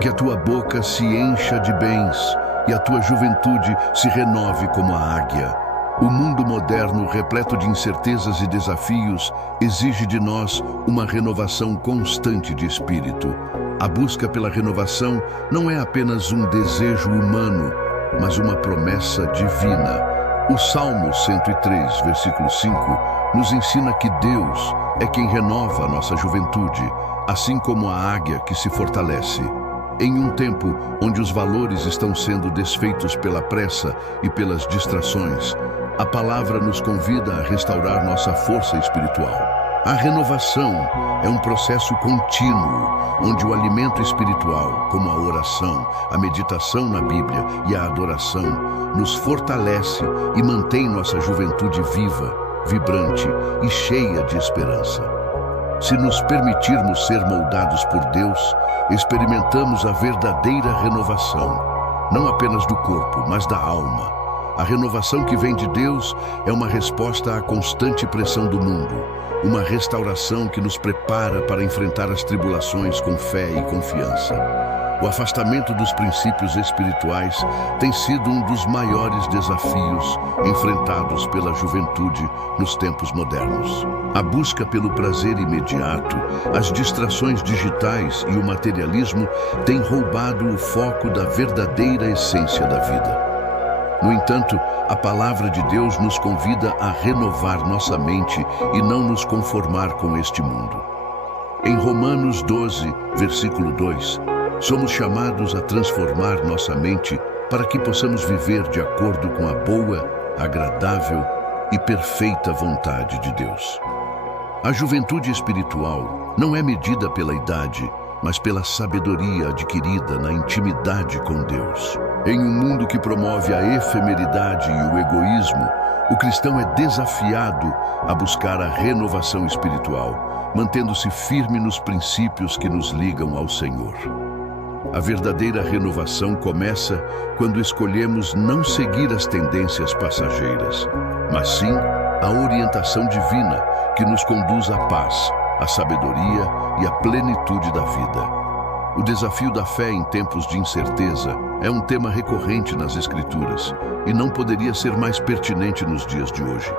Que a tua boca se encha de bens e a tua juventude se renove como a águia. O mundo moderno, repleto de incertezas e desafios, exige de nós uma renovação constante de espírito. A busca pela renovação não é apenas um desejo humano, mas uma promessa divina. O Salmo 103, versículo 5, nos ensina que Deus é quem renova a nossa juventude, assim como a águia que se fortalece. Em um tempo onde os valores estão sendo desfeitos pela pressa e pelas distrações, a palavra nos convida a restaurar nossa força espiritual. A renovação é um processo contínuo, onde o alimento espiritual, como a oração, a meditação na Bíblia e a adoração, nos fortalece e mantém nossa juventude viva, vibrante e cheia de esperança. Se nos permitirmos ser moldados por Deus, experimentamos a verdadeira renovação, não apenas do corpo, mas da alma. A renovação que vem de Deus é uma resposta à constante pressão do mundo, uma restauração que nos prepara para enfrentar as tribulações com fé e confiança. O afastamento dos princípios espirituais tem sido um dos maiores desafios enfrentados pela juventude nos tempos modernos. A busca pelo prazer imediato, as distrações digitais e o materialismo têm roubado o foco da verdadeira essência da vida. No entanto, a palavra de Deus nos convida a renovar nossa mente e não nos conformar com este mundo. Em Romanos 12, versículo 2, somos chamados a transformar nossa mente para que possamos viver de acordo com a boa, agradável e perfeita vontade de Deus. A juventude espiritual não é medida pela idade, mas pela sabedoria adquirida na intimidade com Deus. Em um mundo que promove a efemeridade e o egoísmo, o cristão é desafiado a buscar a renovação espiritual, mantendo-se firme nos princípios que nos ligam ao Senhor. A verdadeira renovação começa quando escolhemos não seguir as tendências passageiras, mas sim a orientação divina que nos conduz à paz, à sabedoria e à plenitude da vida. O desafio da fé em tempos de incerteza é um tema recorrente nas Escrituras e não poderia ser mais pertinente nos dias de hoje.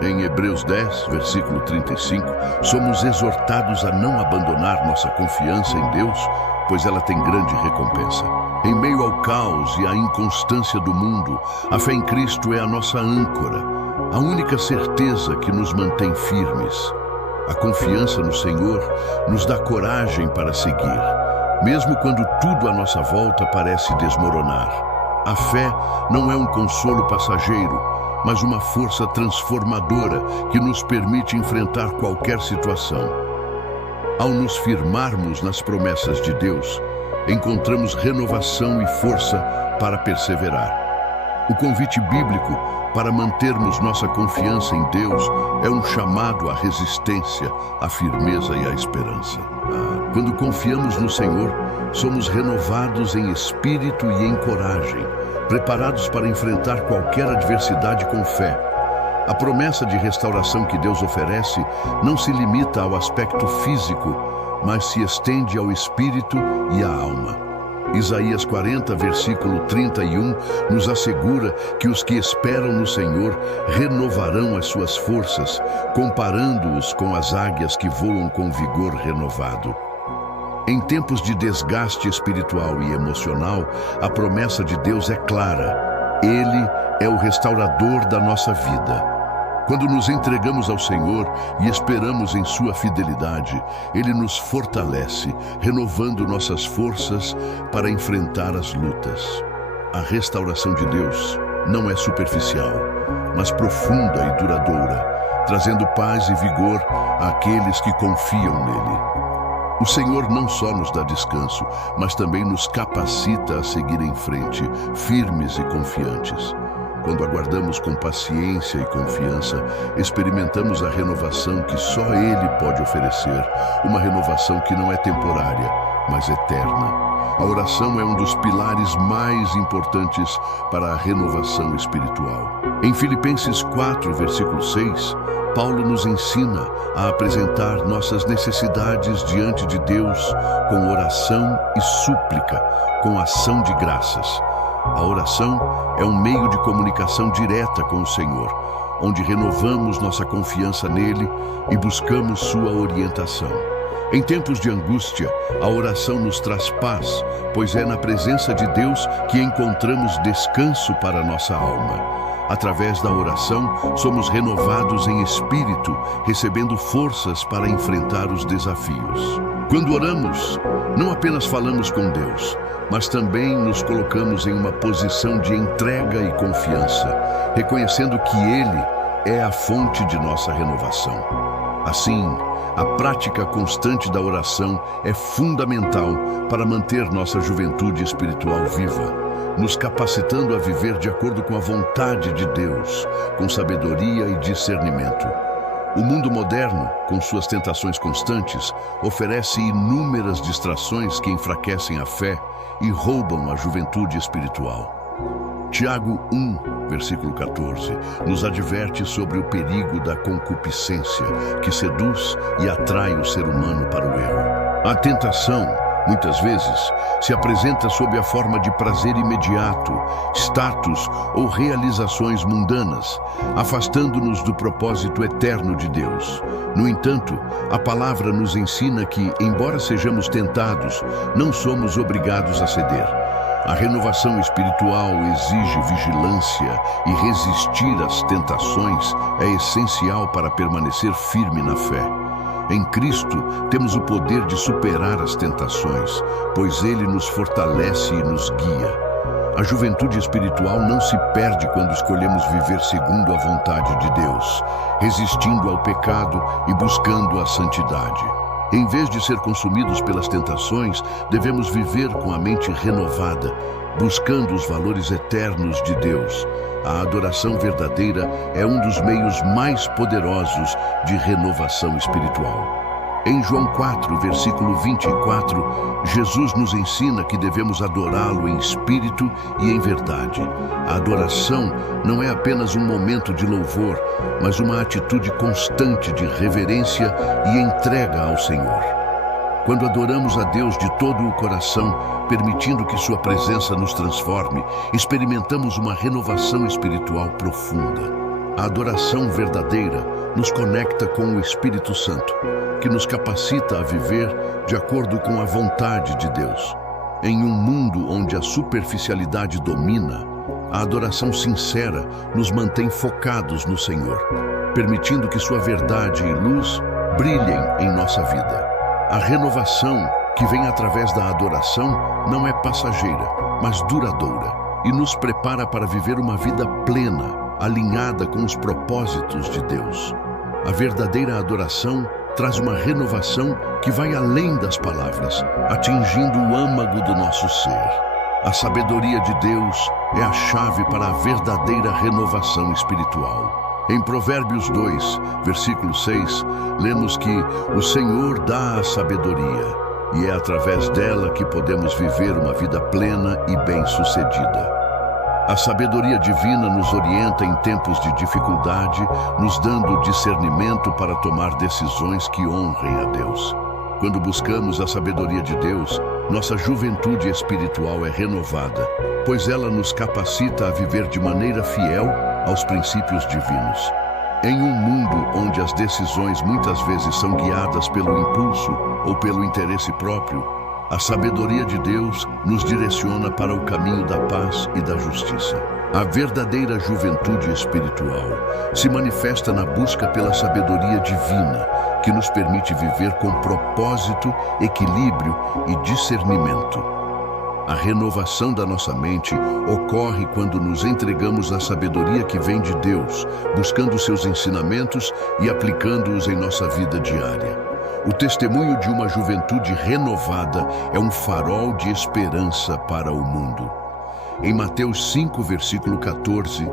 Em Hebreus 10, versículo 35, somos exortados a não abandonar nossa confiança em Deus, pois ela tem grande recompensa. Em meio ao caos e à inconstância do mundo, a fé em Cristo é a nossa âncora, a única certeza que nos mantém firmes. A confiança no Senhor nos dá coragem para seguir, mesmo quando tudo à nossa volta parece desmoronar. A fé não é um consolo passageiro, mas uma força transformadora que nos permite enfrentar qualquer situação. Ao nos firmarmos nas promessas de Deus, encontramos renovação e força para perseverar. O convite bíblico para mantermos nossa confiança em Deus é um chamado à resistência, à firmeza e à esperança. Quando confiamos no Senhor, somos renovados em espírito e em coragem, preparados para enfrentar qualquer adversidade com fé. A promessa de restauração que Deus oferece não se limita ao aspecto físico, mas se estende ao espírito e à alma. Isaías 40, versículo 31, nos assegura que os que esperam no Senhor renovarão as suas forças, comparando-os com as águias que voam com vigor renovado. Em tempos de desgaste espiritual e emocional, a promessa de Deus é clara. Ele é o restaurador da nossa vida. Quando nos entregamos ao Senhor e esperamos em sua fidelidade, Ele nos fortalece, renovando nossas forças para enfrentar as lutas. A restauração de Deus não é superficial, mas profunda e duradoura, trazendo paz e vigor àqueles que confiam nele. O Senhor não só nos dá descanso, mas também nos capacita a seguir em frente, firmes e confiantes. Quando aguardamos com paciência e confiança, experimentamos a renovação que só Ele pode oferecer, uma renovação que não é temporária, mas eterna. A oração é um dos pilares mais importantes para a renovação espiritual. Em Filipenses 4, versículo 6, Paulo nos ensina a apresentar nossas necessidades diante de Deus com oração e súplica, com ação de graças. A oração é um meio de comunicação direta com o Senhor, onde renovamos nossa confiança nele e buscamos sua orientação. Em tempos de angústia, a oração nos traz paz, pois é na presença de Deus que encontramos descanso para nossa alma. Através da oração, somos renovados em espírito, recebendo forças para enfrentar os desafios. Quando oramos, não apenas falamos com Deus, mas também nos colocamos em uma posição de entrega e confiança, reconhecendo que Ele é a fonte de nossa renovação. Assim, a prática constante da oração é fundamental para manter nossa juventude espiritual viva, nos capacitando a viver de acordo com a vontade de Deus, com sabedoria e discernimento. O mundo moderno, com suas tentações constantes, oferece inúmeras distrações que enfraquecem a fé e roubam a juventude espiritual. Tiago 1, versículo 14, nos adverte sobre o perigo da concupiscência, que seduz e atrai o ser humano para o erro. A tentação, muitas vezes, se apresenta sob a forma de prazer imediato, status ou realizações mundanas, afastando-nos do propósito eterno de Deus. No entanto, a palavra nos ensina que, embora sejamos tentados, não somos obrigados a ceder. A renovação espiritual exige vigilância e resistir às tentações é essencial para permanecer firme na fé. Em Cristo, temos o poder de superar as tentações, pois Ele nos fortalece e nos guia. A juventude espiritual não se perde quando escolhemos viver segundo a vontade de Deus, resistindo ao pecado e buscando a santidade. Em vez de ser consumidos pelas tentações, devemos viver com a mente renovada, buscando os valores eternos de Deus. A adoração verdadeira é um dos meios mais poderosos de renovação espiritual. Em João 4, versículo 24, Jesus nos ensina que devemos adorá-lo em espírito e em verdade. A adoração não é apenas um momento de louvor, mas uma atitude constante de reverência e entrega ao Senhor. Quando adoramos a Deus de todo o coração, permitindo que sua presença nos transforme, experimentamos uma renovação espiritual profunda. A adoração verdadeira nos conecta com o Espírito Santo, que nos capacita a viver de acordo com a vontade de Deus. Em um mundo onde a superficialidade domina, a adoração sincera nos mantém focados no Senhor, permitindo que sua verdade e luz brilhem em nossa vida. A renovação que vem através da adoração não é passageira, mas duradoura, e nos prepara para viver uma vida plena, alinhada com os propósitos de Deus. A verdadeira adoração traz uma renovação que vai além das palavras, atingindo o âmago do nosso ser. A sabedoria de Deus é a chave para a verdadeira renovação espiritual. Em Provérbios 2, versículo 6, lemos que o Senhor dá a sabedoria, e é através dela que podemos viver uma vida plena e bem-sucedida. A sabedoria divina nos orienta em tempos de dificuldade, nos dando discernimento para tomar decisões que honrem a Deus. Quando buscamos a sabedoria de Deus, nossa juventude espiritual é renovada, pois ela nos capacita a viver de maneira fiel aos princípios divinos. Em um mundo onde as decisões muitas vezes são guiadas pelo impulso ou pelo interesse próprio, a sabedoria de Deus nos direciona para o caminho da paz e da justiça. A verdadeira juventude espiritual se manifesta na busca pela sabedoria divina, que nos permite viver com propósito, equilíbrio e discernimento. A renovação da nossa mente ocorre quando nos entregamos à sabedoria que vem de Deus, buscando seus ensinamentos e aplicando-os em nossa vida diária. O testemunho de uma juventude renovada é um farol de esperança para o mundo. Em Mateus 5, versículo 14,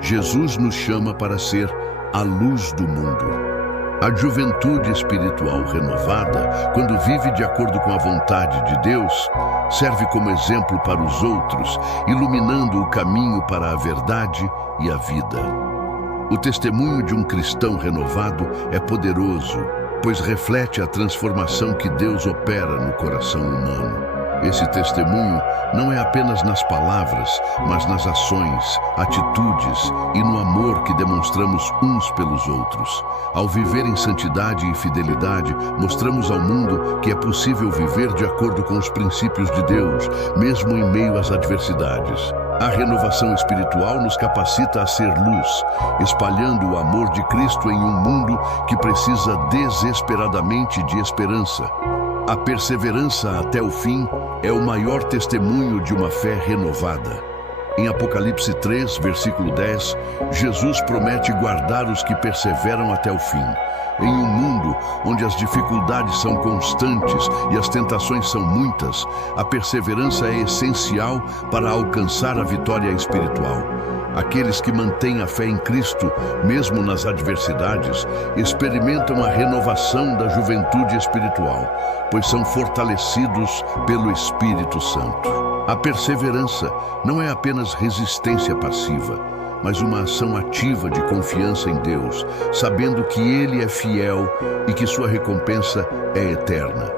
Jesus nos chama para ser a luz do mundo. A juventude espiritual renovada, quando vive de acordo com a vontade de Deus, serve como exemplo para os outros, iluminando o caminho para a verdade e a vida. O testemunho de um cristão renovado é poderoso, pois reflete a transformação que Deus opera no coração humano. Esse testemunho não é apenas nas palavras, mas nas ações, atitudes e no amor que demonstramos uns pelos outros. Ao viver em santidade e fidelidade, mostramos ao mundo que é possível viver de acordo com os princípios de Deus, mesmo em meio às adversidades. A renovação espiritual nos capacita a ser luz, espalhando o amor de Cristo em um mundo que precisa desesperadamente de esperança. A perseverança até o fim é o maior testemunho de uma fé renovada. Em Apocalipse 3, versículo 10, Jesus promete guardar os que perseveram até o fim. Em um mundo onde as dificuldades são constantes e as tentações são muitas, a perseverança é essencial para alcançar a vitória espiritual. Aqueles que mantêm a fé em Cristo, mesmo nas adversidades, experimentam a renovação da juventude espiritual, pois são fortalecidos pelo Espírito Santo. A perseverança não é apenas resistência passiva, mas uma ação ativa de confiança em Deus, sabendo que Ele é fiel e que sua recompensa é eterna.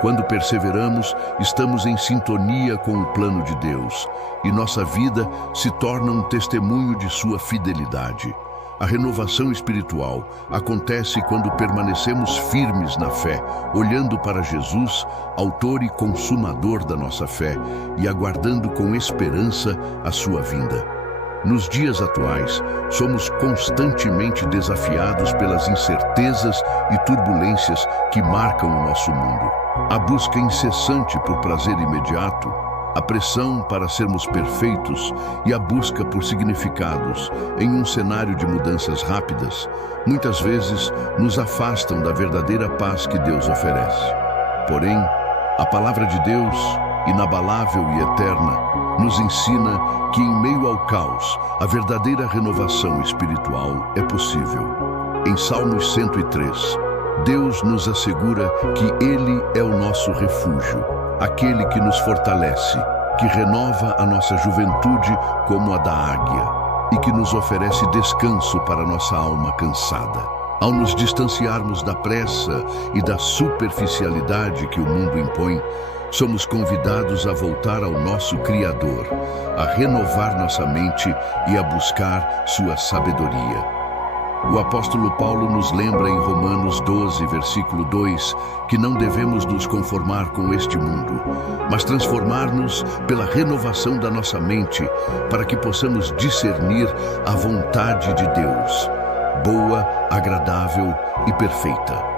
Quando perseveramos, estamos em sintonia com o plano de Deus e nossa vida se torna um testemunho de sua fidelidade. A renovação espiritual acontece quando permanecemos firmes na fé, olhando para Jesus, autor e consumador da nossa fé, e aguardando com esperança a sua vinda. Nos dias atuais, somos constantemente desafiados pelas incertezas e turbulências que marcam o nosso mundo. A busca incessante por prazer imediato, a pressão para sermos perfeitos e a busca por significados em um cenário de mudanças rápidas, muitas vezes nos afastam da verdadeira paz que Deus oferece. Porém, a palavra de Deus, inabalável e eterna, nos ensina que em meio ao caos, a verdadeira renovação espiritual é possível. Em Salmos 103, Deus nos assegura que Ele é o nosso refúgio, aquele que nos fortalece, que renova a nossa juventude como a da águia e que nos oferece descanso para nossa alma cansada. Ao nos distanciarmos da pressa e da superficialidade que o mundo impõe, somos convidados a voltar ao nosso Criador, a renovar nossa mente e a buscar sua sabedoria. O apóstolo Paulo nos lembra em Romanos 12, versículo 2, que não devemos nos conformar com este mundo, mas transformar-nos pela renovação da nossa mente, para que possamos discernir a vontade de Deus, boa, agradável e perfeita.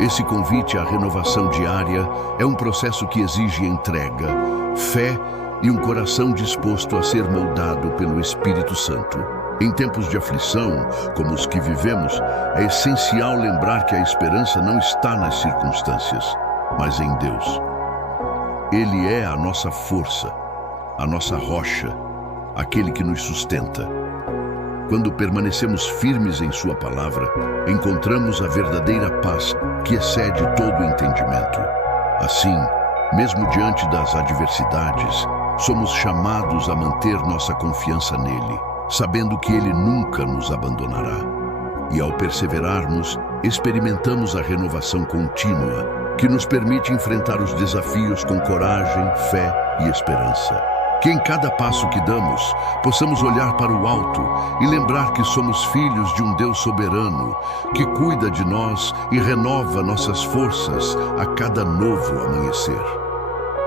Esse convite à renovação diária é um processo que exige entrega, fé e um coração disposto a ser moldado pelo Espírito Santo. Em tempos de aflição, como os que vivemos, é essencial lembrar que a esperança não está nas circunstâncias, mas em Deus. Ele é a nossa força, a nossa rocha, aquele que nos sustenta. Quando permanecemos firmes em sua palavra, encontramos a verdadeira paz que excede todo o entendimento. Assim, mesmo diante das adversidades, somos chamados a manter nossa confiança nele, sabendo que ele nunca nos abandonará. E ao perseverarmos, experimentamos a renovação contínua, que nos permite enfrentar os desafios com coragem, fé e esperança. Que em cada passo que damos, possamos olhar para o alto e lembrar que somos filhos de um Deus soberano, que cuida de nós e renova nossas forças a cada novo amanhecer.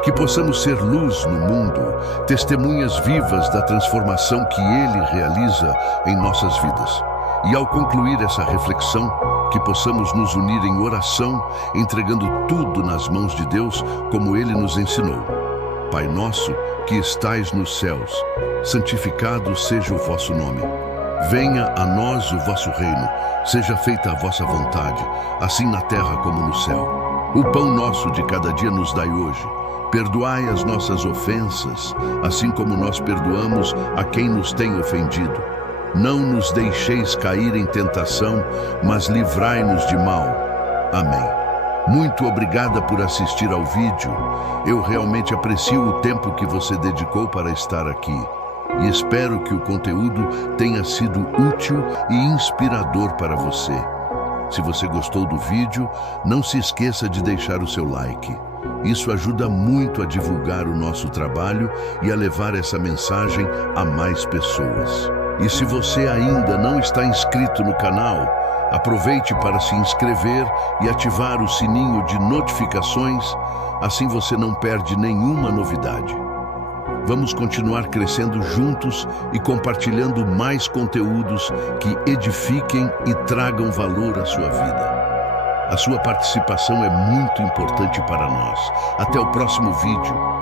Que possamos ser luz no mundo, testemunhas vivas da transformação que Ele realiza em nossas vidas. E ao concluir essa reflexão, que possamos nos unir em oração, entregando tudo nas mãos de Deus, como Ele nos ensinou. Pai nosso, que estais nos céus, santificado seja o vosso nome. Venha a nós o vosso reino, seja feita a vossa vontade, assim na terra como no céu. O pão nosso de cada dia nos dai hoje. Perdoai as nossas ofensas, assim como nós perdoamos a quem nos tem ofendido. Não nos deixeis cair em tentação, mas livrai-nos de mal. Amém. Muito obrigada por assistir ao vídeo. Eu realmente aprecio o tempo que você dedicou para estar aqui. e espero que o conteúdo tenha sido útil e inspirador para você. Se você gostou do vídeo, não se esqueça de deixar o seu like. Isso ajuda muito a divulgar o nosso trabalho e a levar essa mensagem a mais pessoas. E se você ainda não está inscrito no canal, aproveite para se inscrever e ativar o sininho de notificações, assim você não perde nenhuma novidade. Vamos continuar crescendo juntos e compartilhando mais conteúdos que edifiquem e tragam valor à sua vida. A sua participação é muito importante para nós. Até o próximo vídeo.